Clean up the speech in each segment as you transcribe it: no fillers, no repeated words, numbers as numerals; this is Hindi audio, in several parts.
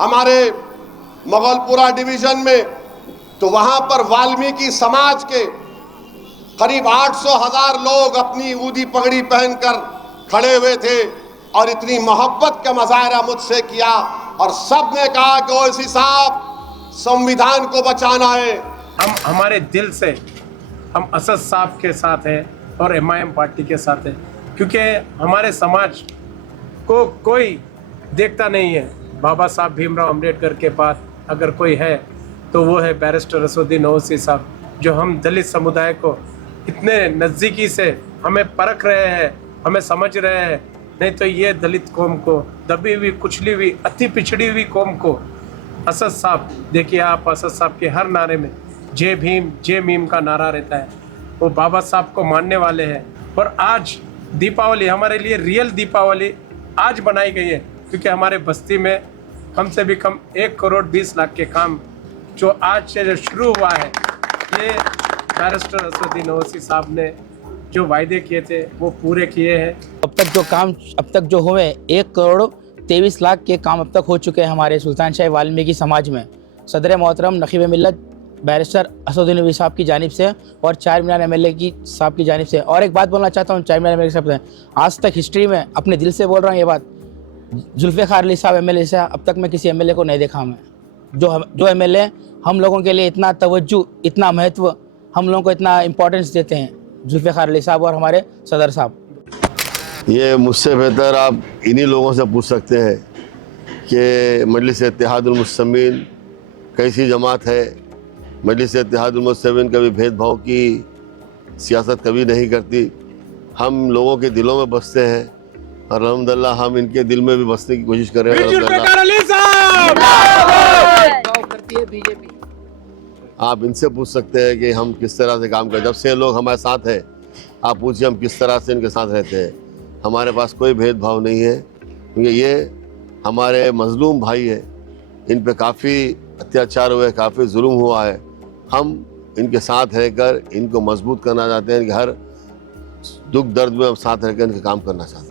हमारे मोगलपुरा डिवीजन में, तो वहां पर वाल्मीकि समाज के करीब 800,000 लोग अपनी ऊदी पगड़ी पहनकर खड़े हुए थे और इतनी मोहब्बत का मुजाहरा मुझसे किया और सब ने कहा कि ओवैसी साहब, संविधान को बचाना है। हम हमारे दिल से हम असद साहब के साथ हैं और MIM पार्टी के साथ हैं, क्योंकि हमारे समाज को कोई देखता नहीं है। बाबा साहब भीमराव अम्बेडकर के बाद अगर कोई है तो वो है बैरिस्टर असदुद्दीन ओवैसी साहब, जो हम दलित समुदाय को इतने नज़दीकी से हमें परख रहे हैं, हमें समझ रहे हैं। नहीं तो ये दलित कौम को, दबी हुई कुचली हुई अति पिछड़ी हुई कौम को असद साहब, देखिए आप असद साहब के हर नारे में जय भीम जय मीम का नारा रहता है। वो बाबा साहब को मानने वाले हैं। और आज दीपावली हमारे लिए रियल दीपावली आज बनाई गई है, क्योंकि हमारे बस्ती में कम से भी कम 1,20,00,000 के काम जो आज से जो शुरू हुआ है, ये बैरिस्टर असदुद्दीन ओवैसी साहब ने जो वायदे किए थे वो पूरे किए हैं। अब तक जो हुए 1,23,00,000 के काम अब तक हो चुके हैं हमारे सुल्तान शाही वाल्मीकि समाज में। सदर मोहतरम नकीब मिल्लत बैरिस्टर असदुद्दीन ओवैसी साहब की जानिब से और चार मीनार MLA की साहब की जानिब से। और एक बात बोलना चाहता हूँ चार मीनार MLA साहब से, आज तक हिस्ट्री में अपने दिल से बोल रहा हूँ ये बात, जुल्फ़िकार अली साहब MLA से अब तक मैं किसी MLA को नहीं देखा। मैं जो MLA हम लोगों के लिए इतना तवज्जो, इतना महत्व, हम लोगों को इतना इम्पोर्टेंस देते हैं, जुल्फ़िकार अली साहब और हमारे सदर साहब। ये मुझसे बेहतर आप इन्हीं लोगों से पूछ सकते हैं कि मजलिस इत्तेहादुल मुस्लिमीन कैसी जमात है। मजलिस इत्तेहादुल मुस्लिमीन कभी भेदभाव की सियासत कभी नहीं करती, हम लोगों के दिलों में बसते हैं और अल्हम्दुलिल्लाह हम इनके दिल में भी बसने की कोशिश कर रहे हैं। आप इनसे पूछ सकते हैं कि हम किस तरह से काम करें। जब से लोग हमारे साथ हैं, आप पूछिए हम किस तरह से इनके साथ रहते हैं। हमारे पास कोई भेदभाव नहीं है, क्योंकि ये हमारे मजलूम भाई है, इन पे काफ़ी अत्याचार हुए, काफ़ी जुल्म हुआ है। हम इनके साथ रहकर इनको मजबूत करना चाहते हैं, इनके हर दुख दर्द में हम साथ रहकर इनका काम करना चाहते हैं।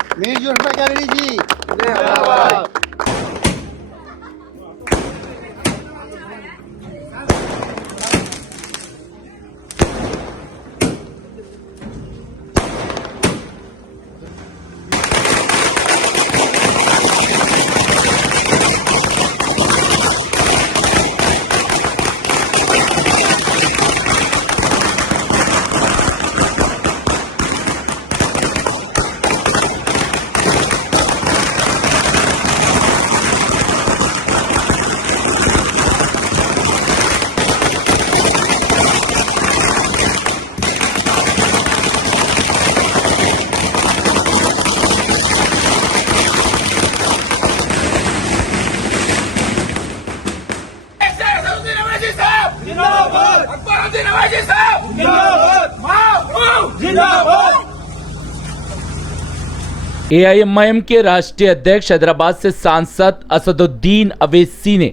AIMIM के राष्ट्रीय अध्यक्ष हैदराबाद से सांसद असदुद्दीन ओवैसी ने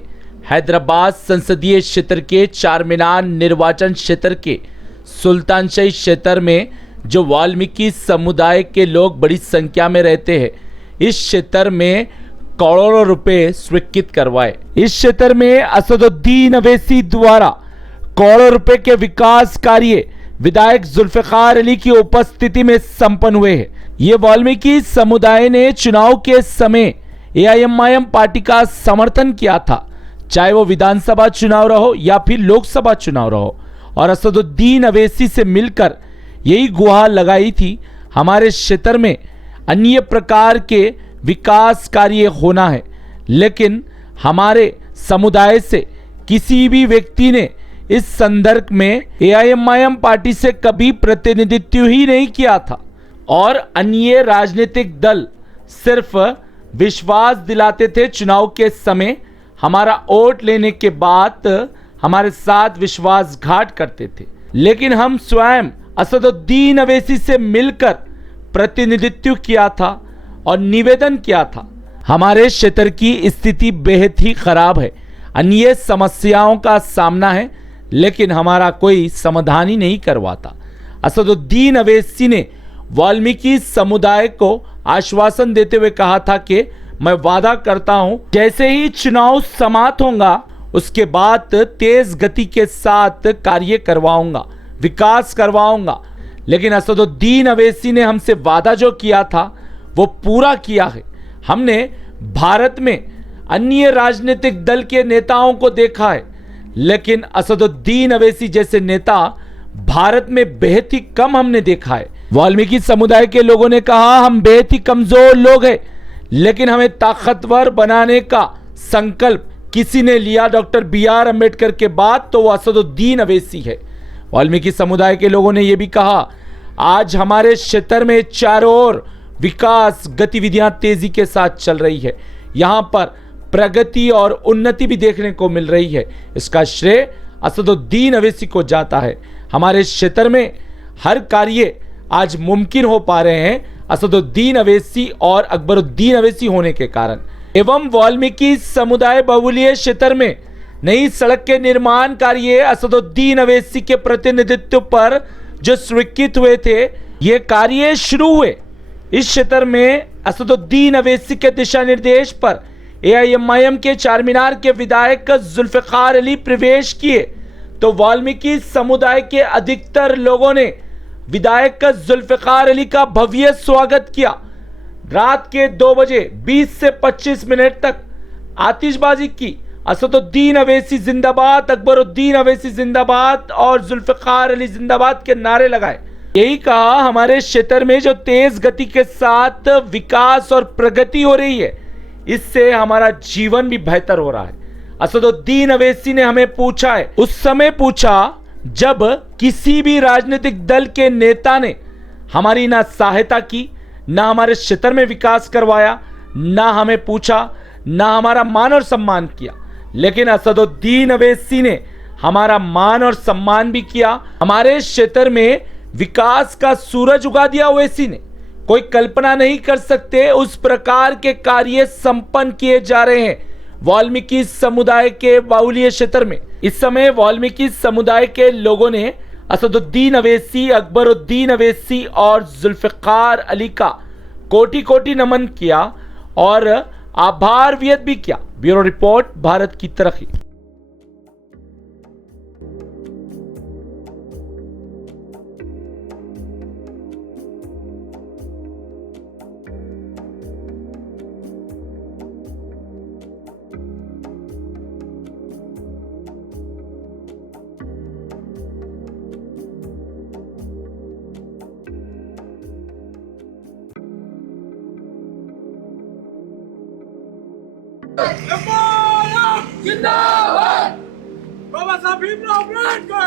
हैदराबाद संसदीय क्षेत्र के चार मीनार निर्वाचन क्षेत्र के सुल्तानशाही क्षेत्र में जो वाल्मीकि समुदाय के लोग बड़ी संख्या में रहते हैं, इस क्षेत्र में करोड़ों रुपए स्वीकृत करवाए। इस क्षेत्र में असदुद्दीन ओवैसी द्वारा करोड़ों रुपए के विकास कार्य विधायक जुल्फ़िकार अली की उपस्थिति में संपन्न हुए हैं। ये वाल्मीकि समुदाय ने चुनाव के समय AIMIM पार्टी का समर्थन किया था, चाहे वो विधानसभा चुनाव रहो या फिर लोकसभा चुनाव रहो, और असदुद्दीन ओवैसी से मिलकर यही गुहार लगाई थी हमारे क्षेत्र में अन्य प्रकार के विकास कार्य होना है। लेकिन हमारे समुदाय से किसी भी व्यक्ति ने इस संदर्भ में AIMIM पार्टी से कभी प्रतिनिधित्व ही नहीं किया था, और अन्य राजनीतिक दल सिर्फ विश्वास दिलाते थे चुनाव के समय, हमारा वोट लेने के बाद हमारे साथ विश्वासघात करते थे। लेकिन हम स्वयं असदुद्दीन ओवैसी से मिलकर प्रतिनिधित्व किया था और निवेदन किया था। हमारे क्षेत्र की स्थिति बेहद ही खराब है, अन्य समस्याओं का सामना है, लेकिन हमारा कोई समाधान ही नहीं करवाता। असदुद्दीन ओवैसी ने वाल्मीकि समुदाय को आश्वासन देते हुए कहा था कि मैं वादा करता हूं जैसे ही चुनाव समाप्त होगा उसके बाद तेज गति के साथ कार्य करवाऊंगा, विकास करवाऊंगा। लेकिन असदुद्दीन अवैसी ने हमसे वादा जो किया था वो पूरा किया है। हमने भारत में अन्य राजनीतिक दल के नेताओं को देखा है, लेकिन असदुद्दीन अवैसी जैसे नेता भारत में बेहद ही कम हमने देखा है। वाल्मीकि समुदाय के लोगों ने कहा हम बेहद ही कमजोर लोग हैं, लेकिन हमें ताकतवर बनाने का संकल्प किसी ने लिया डॉक्टर BR अम्बेडकर के बाद तो वो असदुद्दीन अवैसी है। वाल्मीकि समुदाय के लोगों ने यह भी कहा आज हमारे क्षेत्र में चारों ओर विकास गतिविधियां तेजी के साथ चल रही है, यहां पर प्रगति और उन्नति भी देखने को मिल रही है। इसका श्रेय असदुद्दीन अवैसी को जाता है। हमारे क्षेत्र में हर कार्य आज मुमकिन हो पा रहे हैं असदुद्दीन अवैसी और अकबरुद्दीन अवैसी होने के कारण। एवं वाल्मीकि समुदाय बहुल्य क्षेत्र में नई सड़क के निर्माण कार्य असदुद्दीन अवैसी के प्रतिनिधित्व पर जो स्वीकृत हुए थे, ये कार्य शुरू हुए। इस क्षेत्र में असदुद्दीन अवैसी के दिशा निर्देश पर AIMIM के चारमीनार के विधायक जुल्फिकार अली प्रवेश किए तो वाल्मीकि समुदाय के अधिकतर लोगों ने विधायक जुल्फिकार अली का भव्य स्वागत किया। रात के 2 बजे 20 से 25 मिनट तक आतिशबाजी की, असदुद्दीन अवैसी जिंदाबाद, अकबरुद्दीन अवैसी जिंदाबाद और जुल्फिकार अली जिंदाबाद के नारे लगाए। यही कहा हमारे क्षेत्र में जो तेज गति के साथ विकास और प्रगति हो रही है, इससे हमारा जीवन भी बेहतर हो रहा है। असदुद्दीन अवैसी ने हमें पूछा है, उस समय पूछा जब किसी भी राजनीतिक दल के नेता ने हमारी ना सहायता की, ना हमारे क्षेत्र में विकास करवाया, ना हमें पूछा, ना हमारा मान और सम्मान किया। लेकिन असदुद्दीन अवैसी ने हमारा मान और सम्मान भी किया। हमारे क्षेत्र में विकास का सूरज उगा दिया ओवैसी ने। कोई कल्पना नहीं कर सकते उस प्रकार के कार्य संपन्न किए जा रहे हैं वाल्मीकि समुदाय के बाहुल्य क्षेत्र में। इस समय वाल्मीकि समुदाय के लोगों ने असदुद्दीन अवैसी, अकबरुद्दीन अवैसी और जुल्फिकार अली का कोटि कोटि नमन किया और आभार व्यक्त भी किया। ब्यूरो रिपोर्ट, भारत की तरक्की। जिंदाबाद बाबा साहब भीमराव अम्बेडकर।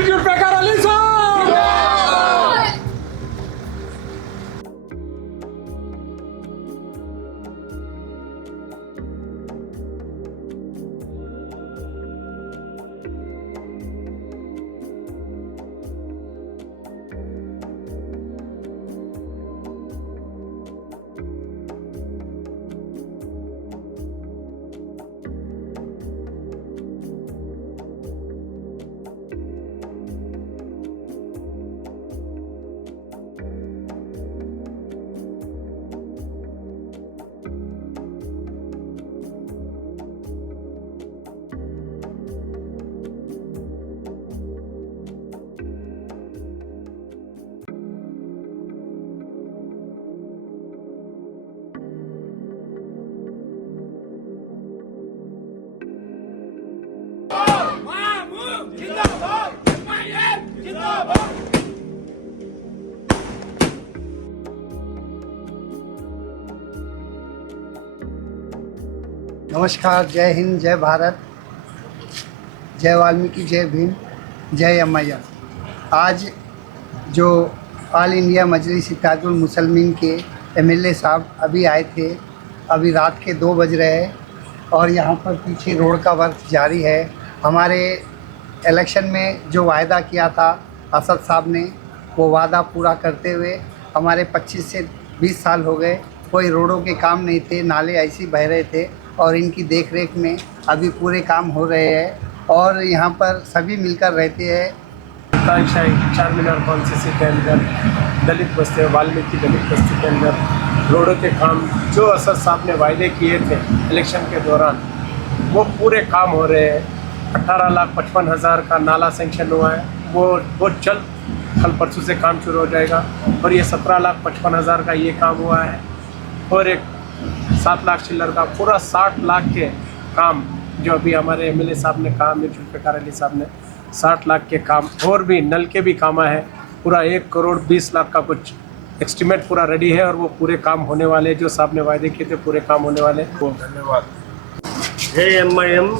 जुल्फिकार अली साहब। नमस्कार, जय हिंद, जय भारत, जय वाल्मीकि, जय भीम, जय अम्मैया। आज जो ऑल इंडिया मजलिस इत्तेहादुल मुसलमीन के एमएलए साहब अभी आए थे। अभी रात के 2 बज रहे हैं और यहाँ पर पीछे रोड का वर्क जारी है। हमारे इलेक्शन में जो वायदा किया था असद साहब ने, वो वादा पूरा करते हुए हमारे 25 से 20 साल हो गए, कोई रोडों के काम नहीं थे, नाले ऐसे ही बह रहे थे और इनकी देखरेख में अभी पूरे काम हो रहे हैं और यहाँ पर सभी मिलकर रहते हैं। सुल्तान शाही चार मीनार कॉन्स्टिट्यूंसी के अंदर दलित बस्ती वाल्मीकि दलित बस्ती के अंदर रोडों के काम जो असद साहब ने वायदे किए थे इलेक्शन के दौरान, वो पूरे काम हो रहे हैं। 18,55,000 का नाला सेंक्शन हुआ है, वो बहुत जल्द कल परसों से काम शुरू हो जाएगा। और ये 17,55,000 का ये काम हुआ है और एक 7 लाख चिल्लर का पूरा 60 लाख के काम जो अभी हमारे एमएलए साहब ने कहा, मीर जुल्फ़िकार अली साहब ने 60 लाख के काम और भी नल के भी काम है। पूरा 1 करोड़ 20 लाख का कुछ एस्टिमेट पूरा रेडी है और वो पूरे काम होने वाले, जो साहब ने वायदे किए थे पूरे काम होने वाले। धन्यवाद। जय एमआईएम,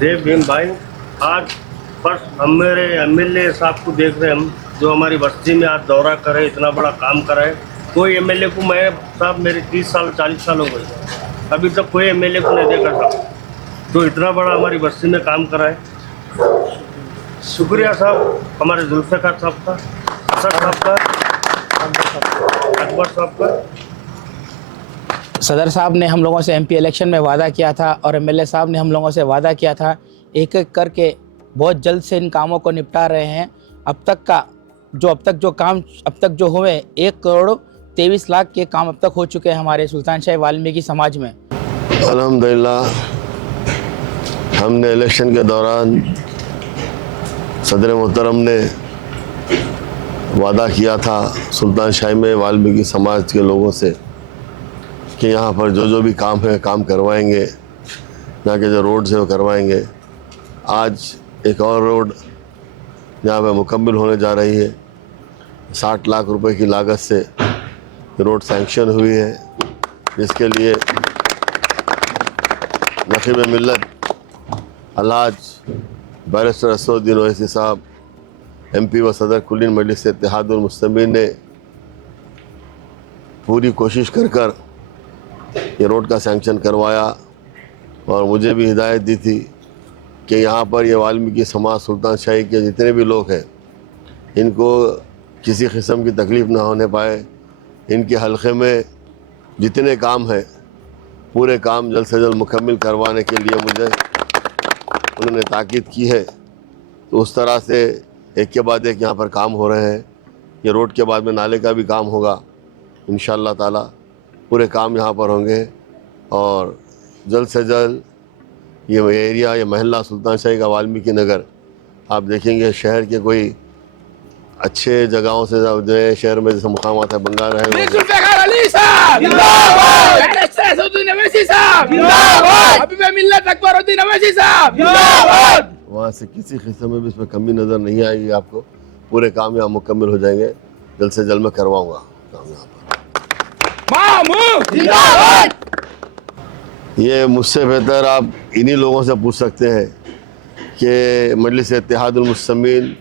जय भीम भाई। आज फर्स्ट हम मेरे एमएलए साहब को देख रहे हैं, हम जो हमारी बस्ती में आज दौरा करे, इतना बड़ा काम करा है। कोई एमएलए को मैं साहब मेरे 30 साल 40 साल हो गए, अभी तक कोई एमएलए को नहीं देखा साहब, तो इतना बड़ा हमारी बस्ती में काम करा है। शुक्रिया साहब हमारे जुल्फ़िकार साहब का, असद साहब का, अकबर साहब का। सदर साहब ने हम लोगों से एमपी इलेक्शन में वादा किया था और एमएलए साहब ने हम लोगों से वादा किया था, एक एक करके बहुत जल्द से इन कामों को निपटा रहे हैं। अब तक जो हुए 1 करोड़ 23 लाख के काम अब तक हो चुके हैं हमारे सुल्तान शाही वाल्मीकि समाज में। अल्हम्दुलिल्लाह, हमने इलेक्शन के दौरान सदर मोहतरम ने वादा किया था सुल्तान शाही में वाल्मीकि समाज के लोगों से कि यहाँ पर जो भी काम है काम करवाएंगे, यहाँ के जो रोड्स है वो करवाएंगे। आज एक और रोड यहाँ पे मुकम्मल होने जा रही है। 60 लाख रुपए की लागत से रोड सैंक्शन हुई है, जिसके लिए नखीब मिल्लत अल्हाज बैरिस्टर असदुद्दीन ओवैसी साहब एमपी व सदर कुलीन मजलिस इत्तेहादुल मुस्लिमीन ने पूरी कोशिश कर ये रोड का सैंक्शन करवाया और मुझे भी हिदायत दी थी कि यहाँ पर ये वाल्मीकि समाज सुल्तान शाही के जितने भी लोग हैं, इनको किसी किस्म की तकलीफ़ ना होने पाए। इनके हलक़े में जितने काम हैं पूरे काम जल्द से जल्द मुकम्मल करवाने के लिए मुझे उन्होंने ताकीद की है। तो उस तरह से एक के बाद एक यहाँ पर काम हो रहे हैं। ये रोड के बाद में नाले का भी काम होगा इंशाअल्लाह ताला, पूरे काम यहाँ पर होंगे और जल्द से जल्द ये एरिया, ये महल्ला सुल्तान शाही का वाल्मीकि नगर आप देखेंगे शहर के कोई अच्छे जगहों से जो शहर में जैसे मुकामात है बंगाल रहे वहाँ से किसी किस्म में भी इसमें कमी नज़र नहीं आएगी आपको। पूरे काम यहाँ मुकम्मल हो जाएंगे, जल्द से जल्द मैं करवाऊँगा काम यहाँ पर। ये मुझसे बेहतर आप इन्हीं लोगों से पूछ सकते हैं कि मजलिस इत्तेहादुल मुस्लिमीन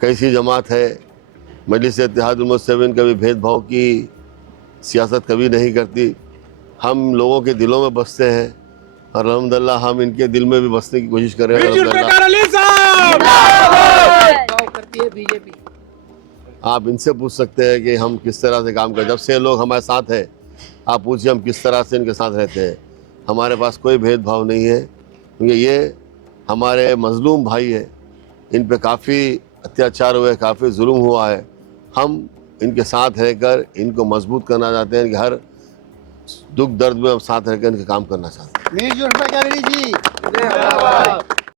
कैसी जमात है। मजलिस इत्तेहादुल मुस्लिमीन कभी भेदभाव की सियासत कभी नहीं करती। हम लोगों के दिलों में बसते हैं और अल्हम्दुलिल्लाह हम इनके दिल में भी बसने की कोशिश कर रहे हैं। करती है बीजेपी। आप इनसे पूछ सकते हैं कि हम किस तरह से काम करें। जब से लोग हमारे साथ हैं, आप पूछिए हम किस तरह से इनके साथ रहते हैं। हमारे पास कोई भेदभाव नहीं है, क्योंकि ये हमारे मजलूम भाई है, इन पे काफ़ी अत्याचार हुए, काफ़ी जुल्म हुआ है। हम इनके साथ रहकर इनको मजबूत करना चाहते हैं, कि हर दुख दर्द में हम साथ रहकर इनके काम करना चाहते हैं। मीर जुल्फ़िकार अली जी।